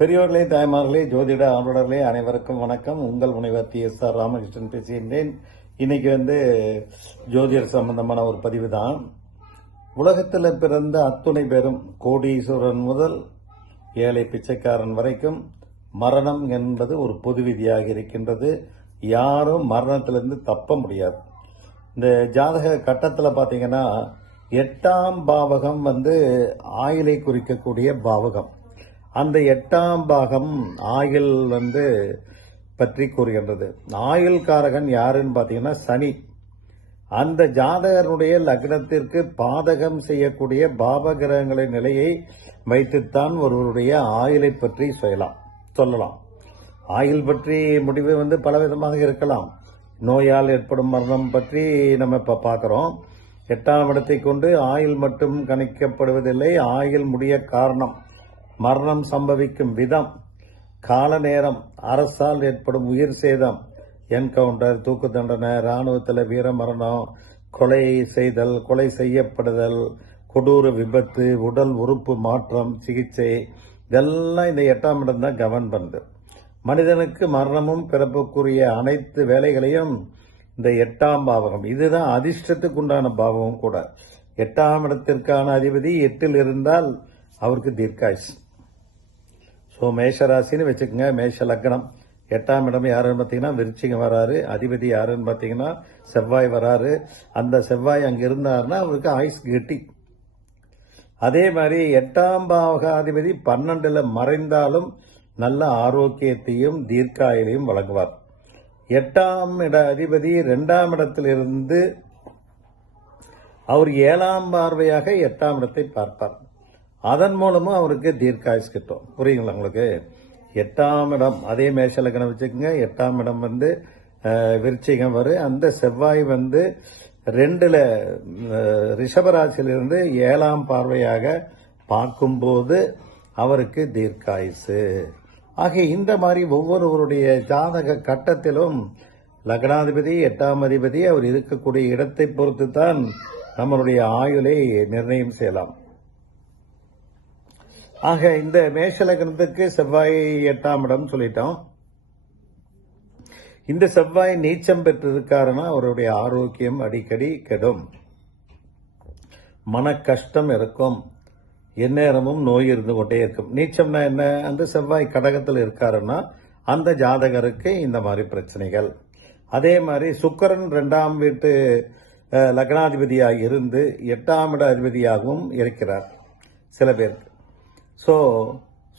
பெரியோர்களே தாய்மார்களே ஜோதிட ஆர்வலர்களே அனைவருக்கும் வணக்கம். உங்கள் முனைவர் டி. எஸ். ஆர். ராமகிருஷ்ணன் பேசுகின்றேன். இன்னைக்கு வந்து ஜோதிடர் சம்பந்தமான ஒரு பதிவு தான் உலகத்தில் பிறந்த அத்துணை பேரும் கோடீஸ்வரன் முதல் ஏழை பிச்சைக்காரன் வரைக்கும் மரணம் என்பது ஒரு பொது விதியாக இருக்கின்றது. யாரும் மரணத்திலிருந்து தப்ப முடியாது. இந்த ஜாதக கட்டத்தில் பார்த்தீங்கன்னா எட்டாம் பாவகம் வந்து ஆயிலை குறிக்கக்கூடிய பாவகம். அந்த எட்டாம் பாகம் ஆயில் வந்து பற்றி கூறுகின்றது. ஆயுள் காரகன் யாருன்னு பார்த்தீங்கன்னா சனி. அந்த ஜாதகருடைய லக்னத்திற்கு பாதகம் செய்யக்கூடிய பாவகிரகங்களின் நிலையை வைத்துத்தான் ஒருவருடைய ஆயுளை பற்றி சொல்லலாம் சொல்லலாம். ஆயுள் பற்றி முடிவு வந்து பலவிதமாக இருக்கலாம். நோயால் ஏற்படும் மரணம் பற்றி நம்ம இப்போ பார்க்குறோம். எட்டாம் இடத்தை கொண்டு ஆயுள் மட்டும் கணிக்கப்படுவதில்லை ஆயுள் முடிய காரணம். மரணம் சம்பவிக்கும் விதம் கால நேரம் அரசால் ஏற்படும் உயிர் சேதம் என்கவுண்டர் தூக்கு தண்டனை இராணுவத்தில் வீர மரணம் கொலை செய்தல் கொலை செய்யப்படுதல் கொடூர விபத்து உடல் உறுப்பு மாற்றம் சிகிச்சை இதெல்லாம் இந்த எட்டாம் இடம் தான் கவர்ன் பண்ணுது மனிதனுக்கு மரணமும் பிறப்புக்குரிய அனைத்து வேலைகளையும் இந்த எட்டாம் பாவகம் இதுதான் அதிர்ஷ்டத்துக்கு உண்டான பாவகம் கூட. எட்டாம் இடத்திற்கான அதிபதி எட்டில் இருந்தால் அவருக்கு தீர்க்காயுஸ். ஸோ மேஷராசின்னு வச்சுக்கோங்க மேஷ லக்னம். எட்டாம் இடம் யாருன்னு பார்த்தீங்கன்னா விருச்சிகம் வராரு. அதிபதி யாருன்னு பார்த்தீங்கன்னா செவ்வாய் வராரு. அந்த செவ்வாய் அங்கே இருந்தாருன்னா அவருக்கு ஆயுஸ் கெட்டி. அதே மாதிரி எட்டாம் பாவகாதிபதி பன்னெண்டுல மறைந்தாலும் நல்ல ஆரோக்கியத்தையும் தீர்க்காயிலையும் வழங்குவார். எட்டாம் இட அதிபதி ரெண்டாம் இடத்திலிருந்து அவர் ஏழாம் பார்வையாக எட்டாம் இடத்தை பார்ப்பார். அதன் மூலமும் அவருக்கு தீர்க்காயுஸ் கிட்டும் புரியுங்களா உங்களுக்கு? எட்டாம் இடம் அதே மேஷலக்கணம் வச்சுக்கோங்க. எட்டாம் இடம் வந்து விருச்சிகம் வரும் அந்த செவ்வாய் வந்து ரெண்டில் அஹ், ரிஷபராசியிலிருந்து ஏழாம் பார்வையாக பார்க்கும்போது அவருக்கு தீர்க்காயுசு. ஆக இந்த மாதிரி ஒவ்வொருவருடைய ஜாதக கட்டத்திலும் லக்னாதிபதி எட்டாம் அதிபதி அவர் இருக்கக்கூடிய இடத்தை பொறுத்து தான் நம்மளுடைய ஆயுளை நிர்ணயம் செய்யலாம். ஆக இந்த மேஷலக்னத்துக்கு செவ்வாய் எட்டாம் இடம் சொல்லிட்டோம். இந்த செவ்வாய் நீச்சம் பெற்றிருக்காருன்னா அவருடைய ஆரோக்கியம் அடிக்கடி கெடும். மன கஷ்டம் இருக்கும். எந்நேரமும் நோய் இருந்து கொண்டே இருக்கும். நீச்சம்னா என்ன? அந்த செவ்வாய் கடகத்தில் இருக்காருன்னா அந்த ஜாதகருக்கு இந்த மாதிரி பிரச்சனைகள். அதே மாதிரி சுக்கரன் ரெண்டாம் வீட்டு லக்னாதிபதியாக இருந்து எட்டாம் இட அதிபதியாகவும் இருக்கிறார். சில பேருக்கு ஸோ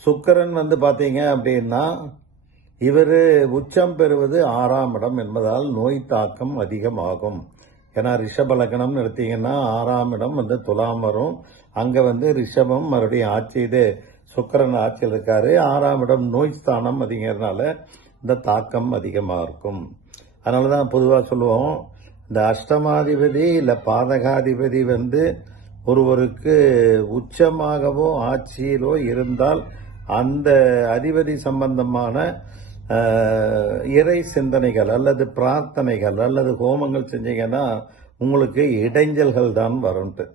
சுக்கரன் வந்து பார்த்தீங்க அப்படின்னா இவர் உச்சம் பெறுவது ஆறாம் இடம் என்பதால் நோய் தாக்கம் அதிகமாகும். ஏன்னா ரிஷப லக்னம்னு எடுத்தீங்கன்னா ஆறாம் இடம் வந்து துலாம் வரும். அங்கே வந்து ரிஷபம் மறுபடியும் ஆட்சி இது சுக்கிரன் ஆட்சியில் இருக்காரு. ஆறாம் இடம் நோய் ஸ்தானம் அப்படிங்கிறதுனால இந்த தாக்கம் அதிகமாக இருக்கும் அதனால தான் பொதுவாக சொல்லுவோம் இந்த அஷ்டமாதிபதி இல்லை பாதகாதிபதி வந்து ஒருவருக்கு உச்சமாகவோ ஆட்சியிலோ இருந்தால் அந்த அதிபதி சம்பந்தமான இறை சிந்தனைகள் அல்லது பிரார்த்தனைகள் அல்லது ஹோமங்கள் செஞ்சீங்கன்னா உங்களுக்கு இடைஞ்சல்கள் தான் வரும்ட்டு.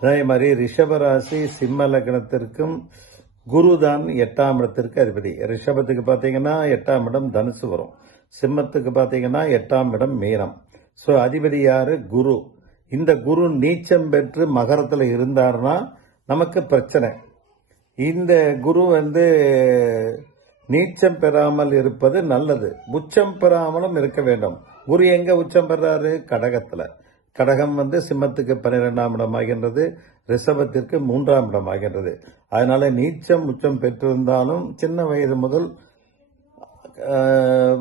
அதே மாதிரி ரிஷபராசி சிம்ம லக்னத்திற்கும் குரு தான் எட்டாம் இடத்திற்கு அதிபதி. ரிஷபத்துக்கு பார்த்தீங்கன்னா எட்டாம் இடம் தனுசு வரும். சிம்மத்துக்கு பார்த்தீங்கன்னா எட்டாம் இடம் மீனம். ஸோ அதிபதி யார்? குரு. இந்த குரு நீச்சம் பெற்று மகரத்தில் இருந்தார்னா நமக்கு பிரச்சனை. இந்த குரு வந்து நீச்சம் பெறாமல் இருப்பது நல்லது. உச்சம் பெறாமலும் இருக்க வேண்டும். குரு எங்க உச்சம் பெறாரு? கடகத்தில். கடகம் வந்து சிம்மத்துக்கு பன்னிரெண்டாம் இடம் ஆகின்றது ரிஷபத்திற்கு மூன்றாம் இடம் ஆகின்றது அதனால நீச்சம் உச்சம் பெற்றிருந்தாலும் சின்ன வயது முதல்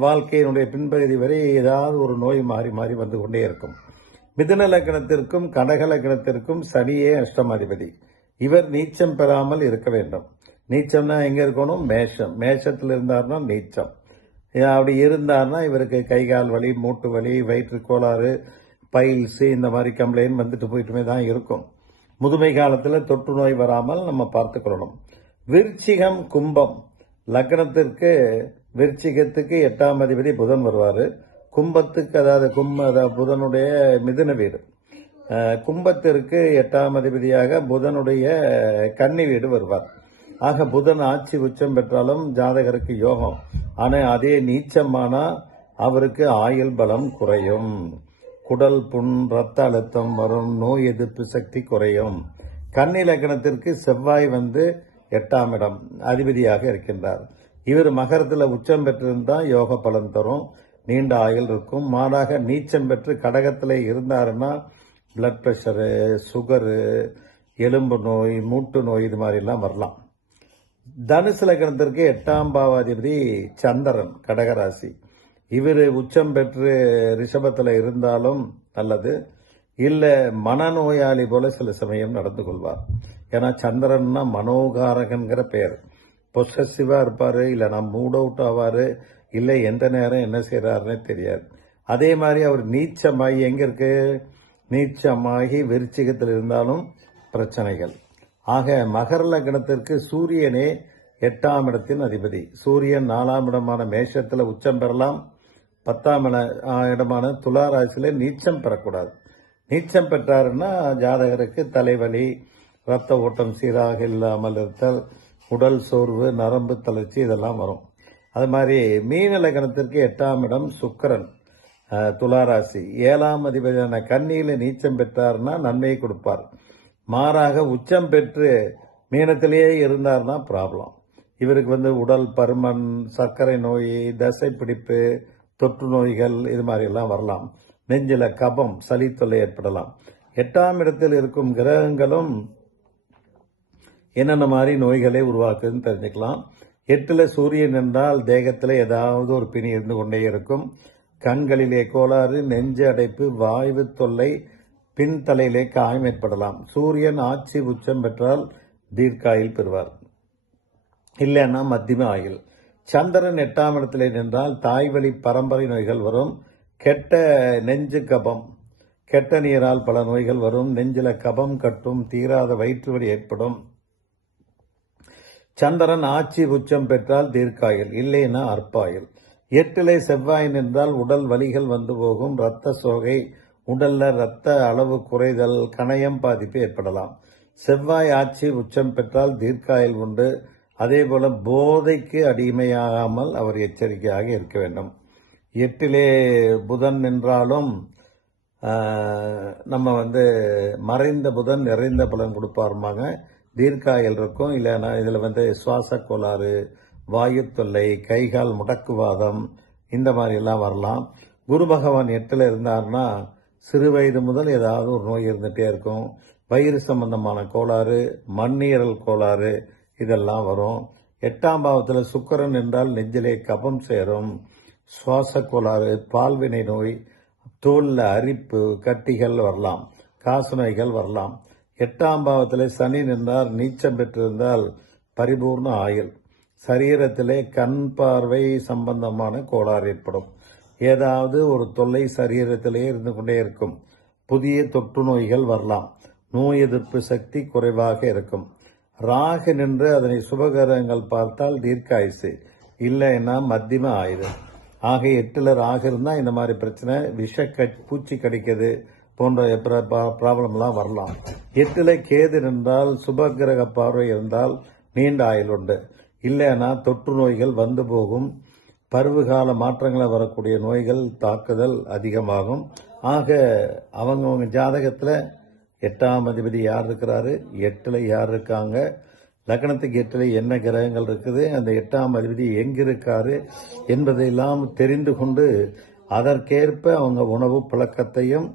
வாழ்க்கையினுடைய பின்பகுதி வரை ஏதாவது ஒரு நோய் மாறி மாறி வந்து கொண்டே இருக்கும். மிதுன லக்னத்திற்கும் கடக லக்னத்திற்கும் சனியே அஷ்டமாதிபதி. இவர் நீச்சம் பெறாமல் இருக்க வேண்டும். நீச்சம்னா எங்கே இருக்கணும்? மேஷம். மேஷத்தில் இருந்தார்னா நீச்சம். அப்படி இருந்தார்னா இவருக்கு கை கால் வலி மூட்டு வலி வயிற்று கோளாறு பைல்ஸு இந்த மாதிரி கம்ப்ளைண்ட் வந்துட்டு போயிட்டுமே தான் இருக்கும். முதுமை காலத்தில் தொற்று நோய் வராமல் நம்ம பார்த்துக்கொள்ளணும். விருச்சிகம் கும்பம். லக்னத்திற்கு விருச்சிகத்துக்கு எட்டாம் அதிபதி புதன் வருவார். கும்பத்துக்கு அதாவது கும்ப அதாவது புதனுடைய மிதுன வீடு. கும்பத்திற்கு எட்டாம் அதிபதியாக புதனுடைய கன்னி வீடு வருவார். ஆக புதன் ஆட்சி உச்சம் பெற்றாலும் ஜாதகருக்கு யோகம். ஆனால் அதே நீச்சமானா அவருக்கு ஆயுள் பலம் குறையும். குடல் புண் ரத்த அழுத்தம் வரும். நோய் எதிர்ப்பு சக்தி குறையும். கன்னி லக்கணத்திற்கு செவ்வாய் வந்து எட்டாம் இடம் அதிபதியாக இருக்கின்றார். இவர் மகரத்தில் உச்சம் பெற்றிருந்தால் யோக பலன் தரும். நீண்ட ஆயுள் இருக்கும். மாறாக நீச்சம் பெற்று கடகத்தில் இருந்தாருன்னா பிளட் ப்ரெஷரு சுகரு எலும்பு நோய் மூட்டு நோய் இது மாதிரிலாம் வரலாம். தனுசு லக்னத்திற்கு எட்டாம் பாவாதிபதி சந்திரன் கடகராசி. இவர் உச்சம் பெற்று ரிஷபத்தில் இருந்தாலும் நல்லது. இல்லை மனநோயாளி போல சில சமயம் நடந்து கொள்வார். ஏன்னா சந்திரன்னா மனோகாரகங்கிற பெயர் பொசசிவாக இருப்பார் இல்லைனா மூட் அவுட் ஆவார். இல்லை எந்த நேரம் என்ன செய்கிறாருன்னே தெரியாது. அதே மாதிரி அவர் நீச்சமாகி எங்கே இருக்கு? நீச்சமாகி விருச்சிகத்தில் இருந்தாலும் பிரச்சனைகள். ஆக மகர லக்னத்திற்கு சூரியனே எட்டாம் இடத்தின் அதிபதி. சூரியன் நாலாம் இடமான மேஷத்தில் உச்சம் பெறலாம். பத்தாம் இடமான துலா ராசியில நீச்சம் பெறக்கூடாது. நீச்சம் பெற்றாருன்னா ஜாதகருக்கு தலைவலி ரத்த ஓட்டம் சீராக இல்லாமல் இருத்தல் உடல் சோர்வு நரம்பு தளர்ச்சி இதெல்லாம் வரும். அது மாதிரி மீன லக்னத்திற்கு எட்டாம் இடம் சுக்கரன் துளாராசி. ஏழாம் அதிபதியான கண்ணியில் நீச்சம் பெற்றார்னா நன்மையை கொடுப்பார். மாறாக உச்சம் பெற்று மீனத்திலேயே இருந்தார்னா ப்ராப்ளம். இவருக்கு வந்து உடல் பருமன் சர்க்கரை நோய் தசை பிடிப்பு தொற்று நோய்கள் இது மாதிரி எல்லாம் வரலாம். நெஞ்சில கபம் சளி தொல்லை ஏற்படலாம். எட்டாம் இடத்தில் இருக்கும் கிரகங்களும் என்னென்ன மாதிரி நோய்களை உருவாக்குதுன்னு தெரிஞ்சுக்கலாம். எட்டில் சூரியன் என்றால் தேகத்தில் ஏதாவது ஒரு பிணி இருந்து கொண்டே இருக்கும். கண்களிலே கோளாறு நெஞ்சு அடைப்பு வாய்வு தொல்லை பின்தலையிலே காயம் ஏற்படலாம். சூரியன் ஆட்சி உச்சம் பெற்றால் தீர்க்காயில் பெறுவார். இல்லைன்னா மத்தியம ஆயில். சந்திரன் எட்டாம் இடத்திலே நின்றால் தாய்வழி பரம்பரை நோய்கள் வரும். கெட்ட நெஞ்சு கபம். கெட்ட நீரால் பல நோய்கள் வரும். நெஞ்சில கபம் கட்டும் தீராத வயிற்று வலி ஏற்படும். சந்திரன் ஆட்சி உச்சம் பெற்றால் தீர்க்காயில் இல்லைன்னா அற்பாயில். எட்டிலே செவ்வாய் நின்றால் உடல் வலிகள் வந்து போகும். இரத்த சோகை உடல்ல இரத்த அளவு குறைதல் கணையம் பாதிப்பு ஏற்படலாம். செவ்வாய் ஆட்சி உச்சம் பெற்றால் தீர்க்காயில் உண்டு. அதே போல போதைக்கு அடிமையாகாமல் அவர் எச்சரிக்கையாக இருக்க வேண்டும். எட்டிலே புதன் நின்றாலும் நம்ம வந்து மறைந்த புதன் நிறைந்த பலன் கொடுப்பாருமாங்க தீர்க்காயல் இருக்கும் இல்லைன்னா இதில் வந்து சுவாச கோளாறு வாயு தொல்லை கைகால் முடக்குவாதம் இந்த மாதிரிலாம் வரலாம். குரு பகவான் எட்டில் இருந்தார்னா சிறு வயது முதல் ஏதாவது ஒரு நோய் இருந்துகிட்டே இருக்கும். வயிறு சம்பந்தமான கோளாறு மண்ணீரல் கோளாறு இதெல்லாம் வரும். எட்டாம் பாவத்தில் சுக்கரன் என்றால் நெஞ்சிலே கபம் சேரும். சுவாச கோளாறு பால்வினை நோய் தோலில் அரிப்பு கட்டிகள் வரலாம். காசு நோய்கள் வரலாம். எட்டாம் பாவத்தில் சனி நின்றால் நீச்சம் பெற்றிருந்தால் பரிபூர்ண ஆயுள். சரீரத்திலே கண் பார்வை சம்பந்தமான கோளாறு ஏற்படும். ஏதாவது ஒரு தொல்லை சரீரத்திலே இருந்து கொண்டே இருக்கும். புதிய தொற்று நோய்கள் வரலாம். நோய் எதிர்ப்பு சக்தி குறைவாக இருக்கும். ராகு நின்று அதனை சுபகரங்கள் பார்த்தால் தீர்க்காயுசு. இல்லைன்னா மத்தியம ஆயுதம் ஆக எட்டுல ராகு இருந்தால் இந்த மாதிரி பிரச்சனை. விஷ கட்- பூச்சி கடிக்கிறது போன்ற ப்ராப்ளம்லாம் வரலாம். எட்டில் கேது நின்றால் சுபகிரக பார்வை இருந்தால் நீண்ட ஆயுள் உண்டு. இல்லைன்னா தொற்று நோய்கள் வந்து போகும். பருவகால மாற்றங்களை வரக்கூடிய நோய்கள் தாக்குதல் அதிகமாகும். ஆக அவங்கவுங்க ஜாதகத்தில் எட்டாம் அதிபதி யார் இருக்கிறாரு? எட்டில் யார் இருக்காங்க? லக்னத்துக்கு எட்டில் என்ன கிரகங்கள் இருக்குது? அந்த எட்டாம் அதிபதி எங்கிருக்காரு என்பதையெல்லாம் தெரிந்து கொண்டு அதற்கேற்ப அவங்க உணவு பழக்கத்தையும்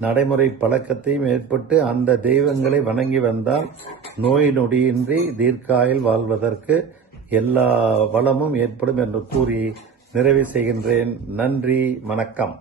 நடைமுறை பழக்கத்தையும் ஏற்பட்டு அந்த தெய்வங்களை வணங்கி வந்தால் நோய் நொடியின்றி தீர்க்காயில் வாழ்வதற்கு எல்லா வளமும் ஏற்படும் என்று கூறி நிறைவு செய்கின்றேன். நன்றி வணக்கம்.